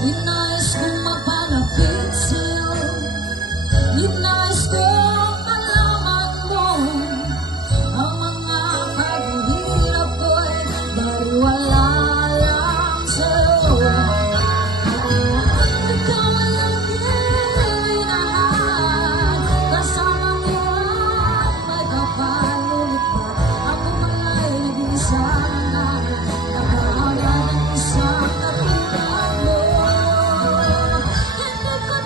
Ninais kong mapalapit sa'yo, ninais kong malaman mo ang mga paghihirap ko'y baliwala lang sa'yo. Ikaw ang aking minahal, kasama mo ay may kapalulit pa. Ako pala'y nag-iisang nakahawa ng isang katulad mo. Hindi ko na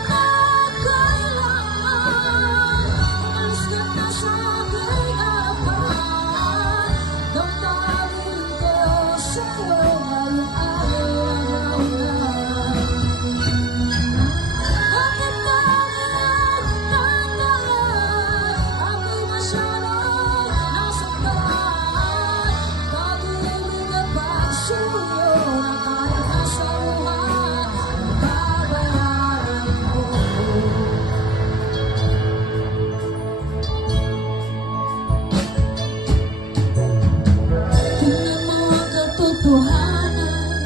kailangan umalis ka na sa aking harapan. Damdamin ko sa'yo ngayon ay nagawin. Bakit tanging nagdaan? Ako'y masyadong nasaktan. Pag-ibig at pagsuyo na kahit nasa luha, babayaran ko. Tingnan mo ang katotohanan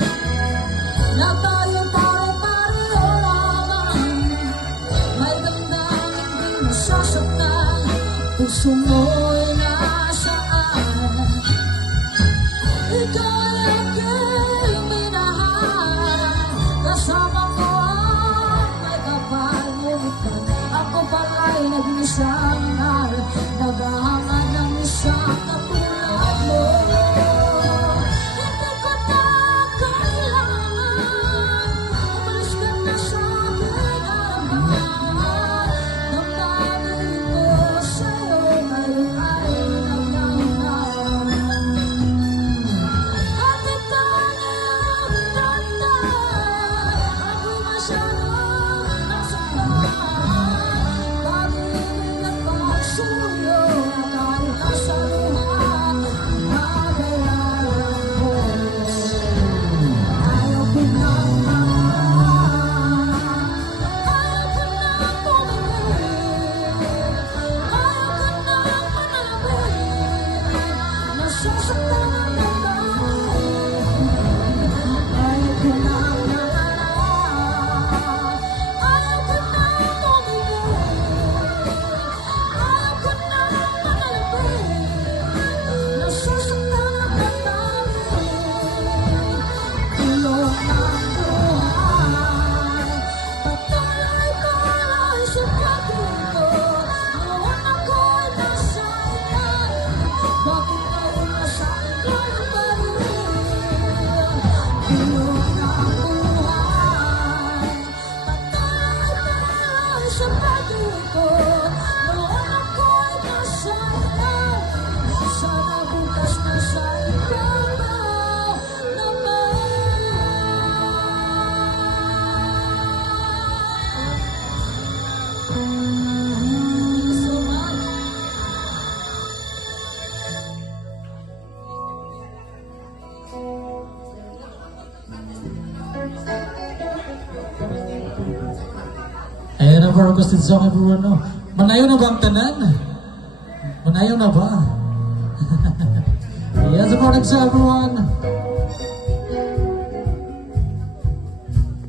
na tayo pare-pareho lamang. May damdaming di masasaktan, puso mo'y nasaan. Ikaw ay aking minahal, kasama mo ang may kapalutan. Ako pala'y nag-isang naghahangad ng isang katulad mo. Hindi ko na kailangan umalis ka na sa aking harapan. Damdamin ko sa'yo ngayon ay nagdaan. Bakit tanging nagdaan? Ako'y masyadong nasaktan. Pag-ibig at pagsuyo na kahit nasa luha, babayaran ko. Ayaw ko na ayaw ko na bumibig, ayaw ko na manalabig, nasasaktan ang damdamin. Ayaw ko na ayaw ko na bumibig, ayaw ko na manalabig, nasasaktan ang damdamin. Tulong ng buhay, patuloy ko ay sa pag-ibig. Noon ako'y nasa ilan, bakit ngayon nasa ilan pa rin? Tulong ng buhay, patuloy ko ay sa pag-ibig. Noon ako'y nasa ilan, sana bukas nasa ilan na naman. Thank you so much. Ayan na for requested song everyone. No? Manayo na ba ang tanan? Manayo na ba? Yes, morning sa everyone.